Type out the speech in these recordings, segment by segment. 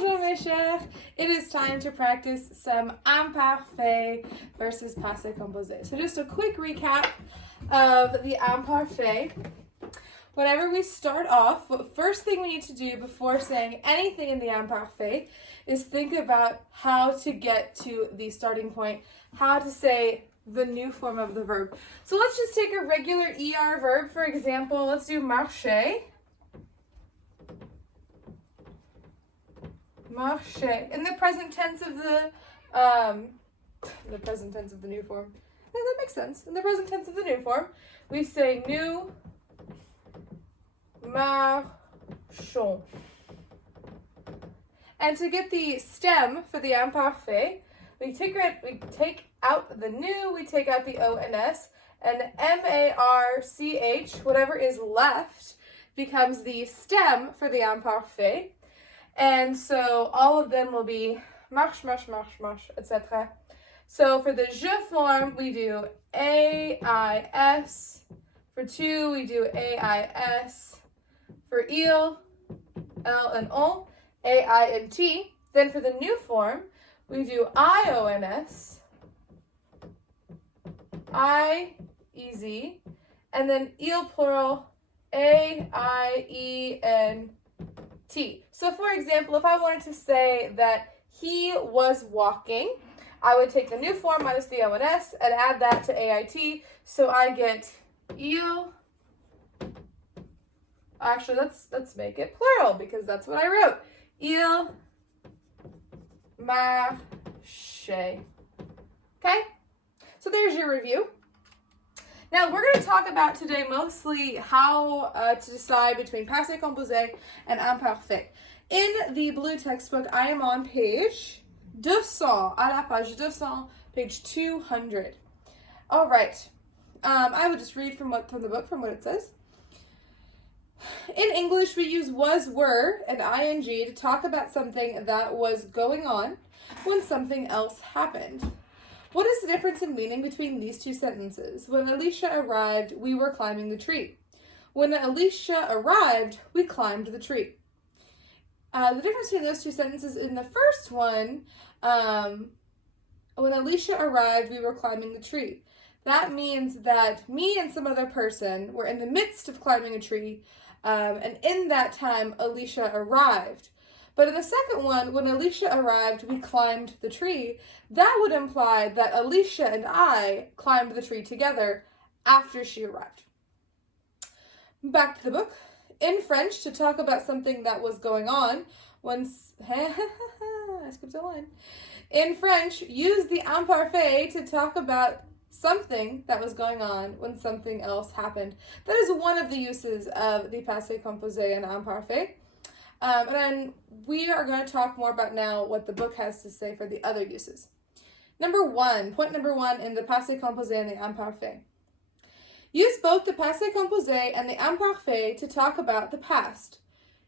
Bonjour mes chers! It is time to practice some Imparfait versus Passé Composé. So just a quick recap of the Imparfait. Whenever we start off, the first thing we need to do before saying anything in the Imparfait is think about how to get to the starting point, how to say the new form of the verb. So let's just take a regular ER verb, for example. Let's do marcher. Marcher. In the present tense of the new form. Yeah, that makes sense. In the present tense of the new form, we say nous marchons. And to get the stem for the Imparfait, we take out the new, we take out the O-N-S, and M-A-R-C-H, whatever is left, becomes the stem for the Imparfait. And so all of them will be marche, marche, marche, marche, etc. So for the je form, we do A-I-S. For tu, we do A-I-S. For il, L and O, A-I-N-T. Then for the new form, we do I-O-N-S, I-E-Z, and then il plural, A-I-E-N-T. So for example, if I wanted to say that he was walking, I would take the new form minus the O-N-S and add that to A-I-T, so I get il. Actually, let's make it plural because that's what I wrote. Il marchait. Okay? So there's your review. Now we're going to talk about today mostly how to decide between Passé Composé and Imparfait. In the blue textbook, I am on page 200, à la page 200, page 200. All right. I would just read from what it says. In English, we use was, were, and ing to talk about something that was going on when something else happened. What is the difference in meaning between these two sentences? When Alicia arrived, we were climbing the tree. When Alicia arrived, we climbed the tree. The difference between those two sentences in the first one, when Alicia arrived, we were climbing the tree. That means that me and some other person were in the midst of climbing a tree, and in that time, Alicia arrived. But in the second one, when Alicia arrived, we climbed the tree. That would imply that Alicia and I climbed the tree together after she arrived. Back to the book. In French, to talk about something that was going on, I skipped a line. In French, use the imparfait to talk about something that was going on when something else happened. That is one of the uses of the passé composé and imparfait. And then we are going to talk more about now what the book has to say for the other uses. Point number one in the passé composé and the imparfait. Use both the passé composé and the imparfait to talk about the past.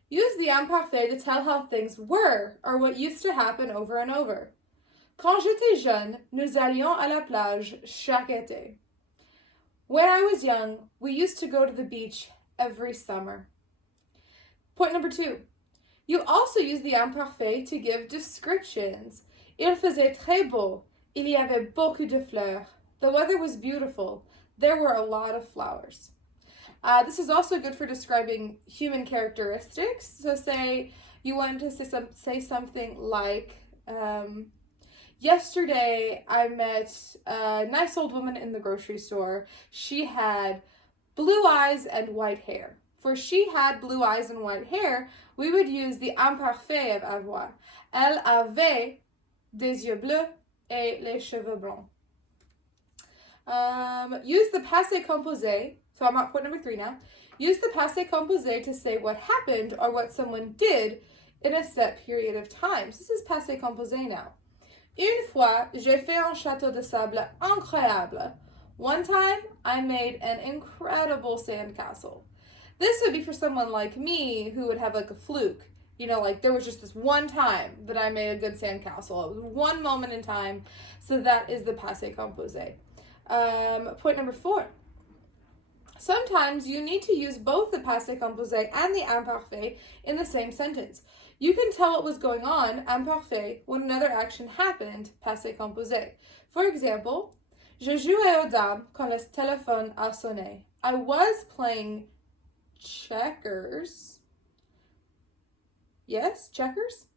Use the imparfait to tell how things were or what used to happen over and over. Quand j'étais jeune, nous allions à la plage chaque été. When I was young, we used to go to the beach every summer. Point number two. You also use the imparfait to give descriptions. Il faisait très beau. Il y avait beaucoup de fleurs. The weather was beautiful. There were a lot of flowers. This is also good for describing human characteristics. So say you wanted to say something like, yesterday I met a nice old woman in the grocery store. She had blue eyes and white hair. For she had blue eyes and white hair, we would use the imparfait of avoir. Elle avait des yeux bleus et les cheveux blonds. Use the passé composé. So I'm at point number 3 now. Use the passé composé to say what happened or what someone did in a set period of time. So this is passé composé now. Une fois, j'ai fait un château de sable incroyable. One time, I made an incredible sandcastle. This would be for someone like me who would have like a fluke. You know, like there was just this one time that I made a good sandcastle. It was one moment in time. So that is the passé composé. Point number 4. Sometimes you need to use both the passé composé and the imparfait in the same sentence. You can tell what was going on, imparfait, when another action happened, passé composé. For example, je jouais aux dames quand le téléphone a sonné. I was playing checkers. Yes, checkers?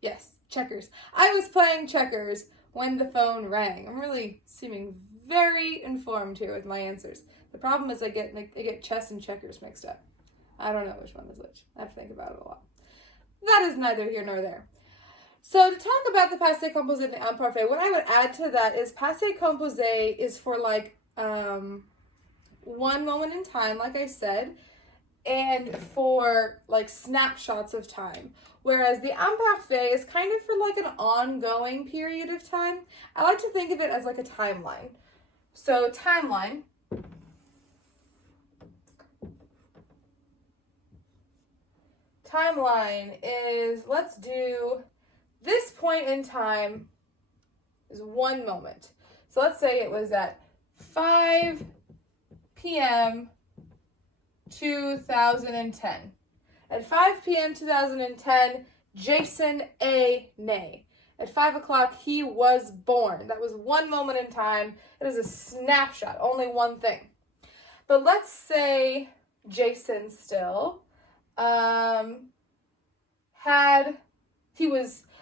Yes, checkers. I was playing checkers when the phone rang. I'm really seeming very informed here with my answers. The problem is I get chess and checkers mixed up. I don't know which one is which. I have to think about it a lot. That is neither here nor there. So to talk about the passé composé and the imparfait, what I would add to that is passé composé is for like one moment in time, like I said, and for like snapshots of time. Whereas the imparfait is kind of for like an ongoing period of time. I like to think of it as like a timeline. So timeline. Timeline is, let's do, this point in time is one moment. So let's say it was at 5 p.m. 2010. At 5 p.m. 2010, Jason A. Nay. At 5 o'clock, he was born. That was one moment in time. It was a snapshot, only one thing. But let's say Jason still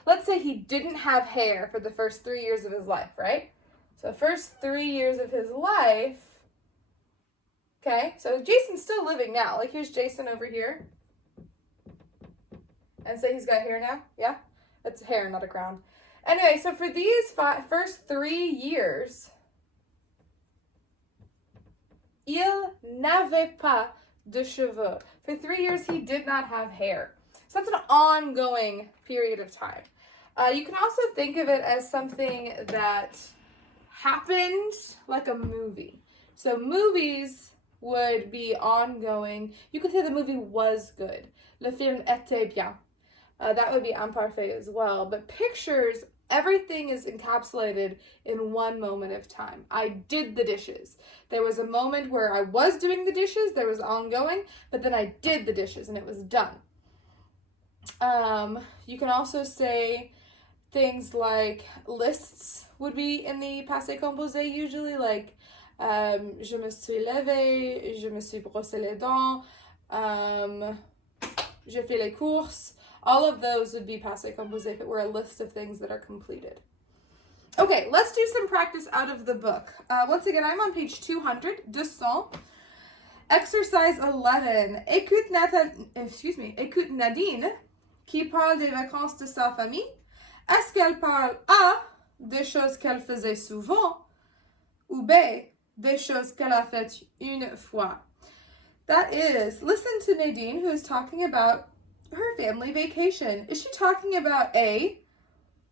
let's say he didn't have hair for the first 3 years of his life, right? So the first 3 years of his life, okay, so Jason's still living now. Like here's Jason over here. And say he's got hair now, yeah? That's hair, not a crown. Anyway, so for these first 3 years, il n'avait pas de cheveux. For 3 years, he did not have hair. So that's an ongoing period of time. You can also think of it as something that happened like a movie. So movies would be ongoing. You could say the movie was good. Le film était bien. That would be imparfait as well. But pictures, everything is encapsulated in one moment of time. I did the dishes. There was a moment where I was doing the dishes, there was ongoing, but then I did the dishes and it was done. You can also say things like lists would be in the passé composé usually, like je me suis levée, je me suis brossé les dents, je fais les courses. All of those would be passé composé if it were a list of things that are completed. Okay, let's do some practice out of the book. Once again, I'm on page 200, 200. Exercise 11. Écoute Nadine, qui parle des vacances de sa famille. Est-ce qu'elle parle A, des choses qu'elle faisait souvent, ou B, des choses qu'elle a faites une fois? That is, listen to Nadine, who is talking about her family vacation. Is she talking about A,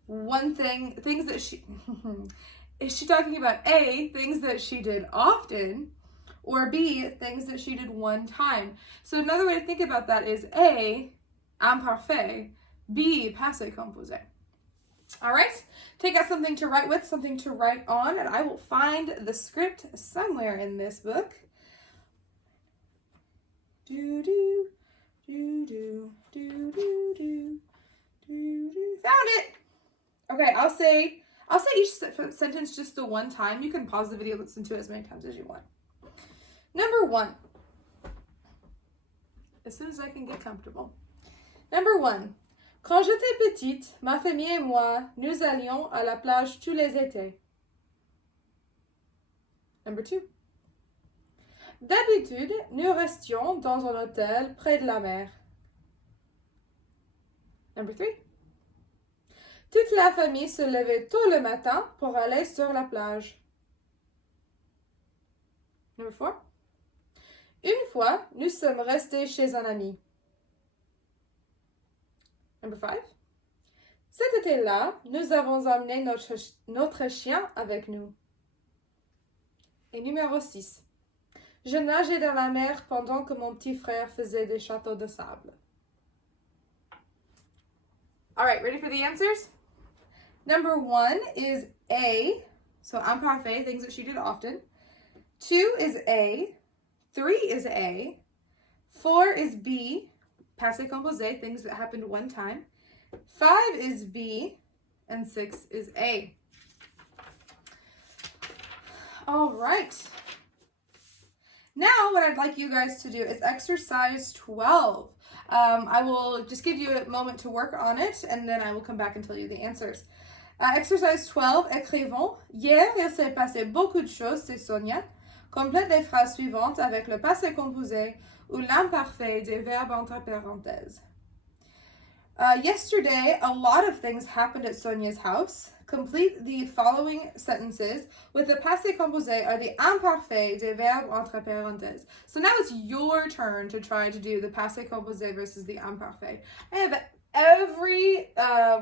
things that she, is she talking about A, things that she did often, or B, things that she did one time? So another way to think about that is A, imparfait, B, passé composé. All right, take out something to write with, something to write on, and I will find the script somewhere in this book. Found it. Okay, I'll say each sentence just the one time. You can pause the video, listen to it as many times as you want. Number 1. As soon as I can get comfortable. Number 1. Quand j'étais petite, ma famille et moi, nous allions à la plage tous les étés. Number 2. D'habitude, nous restions dans un hôtel près de la mer. Number 3. Toute la famille se levait tôt le matin pour aller sur la plage. Number 4. Une fois, nous sommes restés chez un ami. Number 5. Cet été-là, nous avons amené notre chien avec nous. Et numéro 6. Je nageais dans la mer pendant que mon petit frère faisait des châteaux de sable. All right, ready for the answers? Number 1 is A, so imparfait, things that she did often. 2 is A, 3 is A. 4 is B. Passé composé, things that happened one time. 5 is B. And 6 is A. All right. Now what I'd like you guys to do is exercise 12. I will just give you a moment to work on it, and then I will come back and tell you the answers. Exercise 12, écrivons. Hier, il s'est passé beaucoup de choses, c'est Sonia. Complète les phrases suivantes avec le passé composé ou l'imparfait des verbes entre parenthèses. Yesterday, a lot of things happened at Sonia's house. Complete the following sentences with the passé composé or the imparfait des verbes entre parenthèses. So now it's your turn to try to do the passé composé versus the imparfait. I have every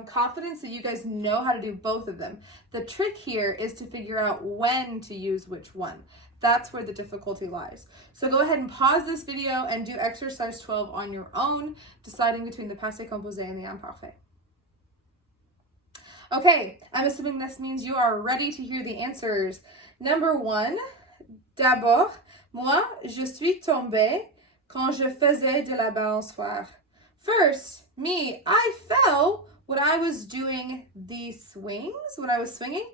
confidence that you guys know how to do both of them. The trick here is to figure out when to use which one. That's where the difficulty lies. So go ahead and pause this video and do exercise 12 on your own, deciding between the passé composé and the imparfait. Okay, I'm assuming this means you are ready to hear the answers. Number 1, d'abord, moi, je suis tombée quand je faisais de la balançoire. First, me, I fell when I was doing the swings, when I was swinging.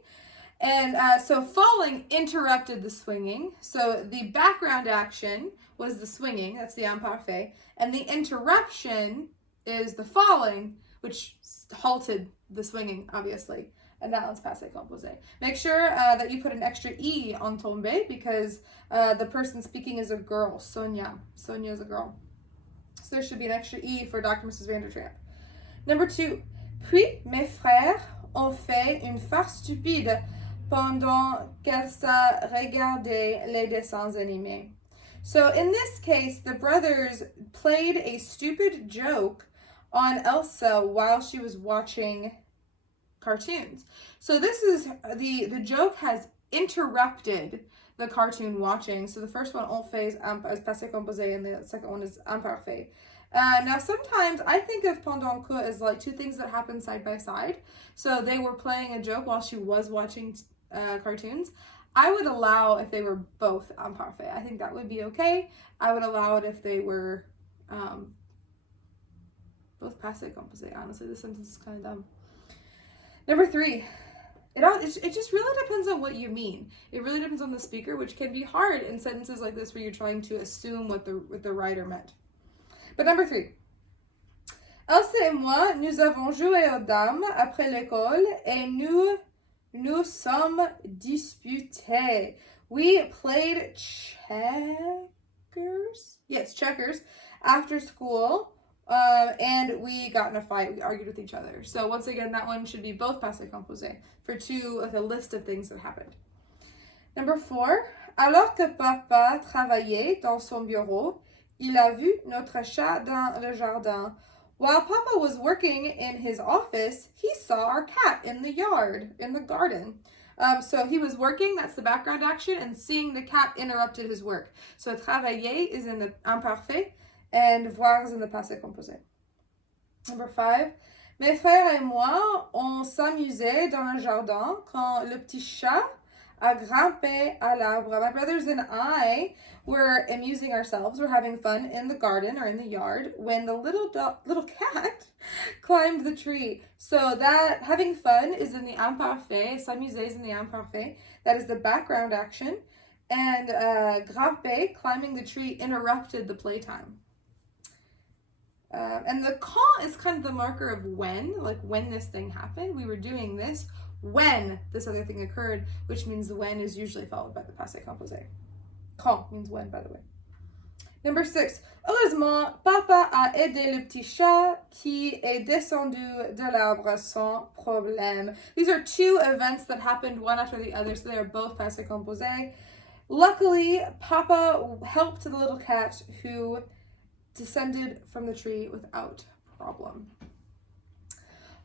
And so falling interrupted the swinging. So the background action was the swinging, that's the imparfait. And the interruption is the falling, which halted the swinging, obviously. And that one's passé composé. Make sure that you put an extra E on tombé because the person speaking is a girl, Sonia. Sonia is a girl. So there should be an extra E for Dr. Mrs. Vandertramp. Number 2. Puis mes frères ont fait une farce stupide pendant qu'Elsa regardait les dessins animés. So in this case, the brothers played a stupid joke on Elsa while she was watching cartoons. So this is, the joke has interrupted the cartoon watching. So the first one, on fait, is passé composé, and the second one is imparfait. Now, sometimes I think of pendant que as like two things that happen side by side. So they were playing a joke while she was watching cartoons. I would allow if they were both imparfait. I think that would be okay. I would allow it if they were both passé composé. Honestly, this sentence is kind of dumb. Number 3. It just really depends on what you mean. It really depends on the speaker, which can be hard in sentences like this where you're trying to assume what the writer meant. But number 3. Elsa et moi, nous avons joué aux dames après l'école et nous sommes disputés. We played checkers? Yes, checkers after school. And we got in a fight. We argued with each other. So once again, that one should be both passé composé for a list of things that happened. Number 4. Alors que papa travaillait dans son bureau, il a vu notre chat dans le jardin. While Papa was working in his office, he saw our cat in the yard, in the garden. So he was working, that's the background action, and seeing the cat interrupted his work. So travailler is in the imparfait, and voir is in the passé composé. Number 5. Mes frères et moi, on s'amusait dans le jardin quand le petit chat a grimpé à l'arbre. My brothers and I were amusing ourselves, we're having fun in the garden or in the yard when the little cat climbed the tree. So that having fun is in the imparfait, s'amuser is in the imparfait. That is the background action. And grimper, climbing the tree, interrupted the playtime. And the quand is kind of the marker of when, like when this thing happened. We were doing this when this other thing occurred, which means the when is usually followed by the passé composé. Quand means when, by the way. Number 6. Heureusement, papa a aidé le petit chat qui est descendu de l'arbre sans problème. These are two events that happened one after the other, so they are both passé composé. Luckily, papa helped the little cat who descended from the tree without problem.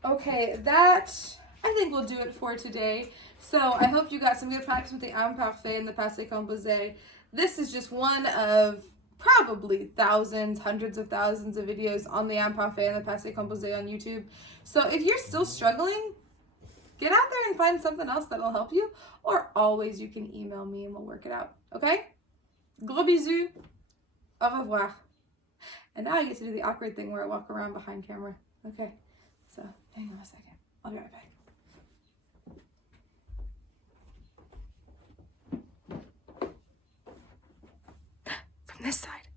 Okay, that I think will do it for today. So I hope you got some good practice with the imparfait and the passé composé. This is just one of probably thousands, hundreds of thousands of videos on the imparfait and the passé composé on YouTube. So if you're still struggling, get out there and find something else that'll help you, or always you can email me and we'll work it out. Okay? Gros bisous. Au revoir. And now I get to do the awkward thing where I walk around behind camera. Okay, so hang on a second. I'll be right back. From this side.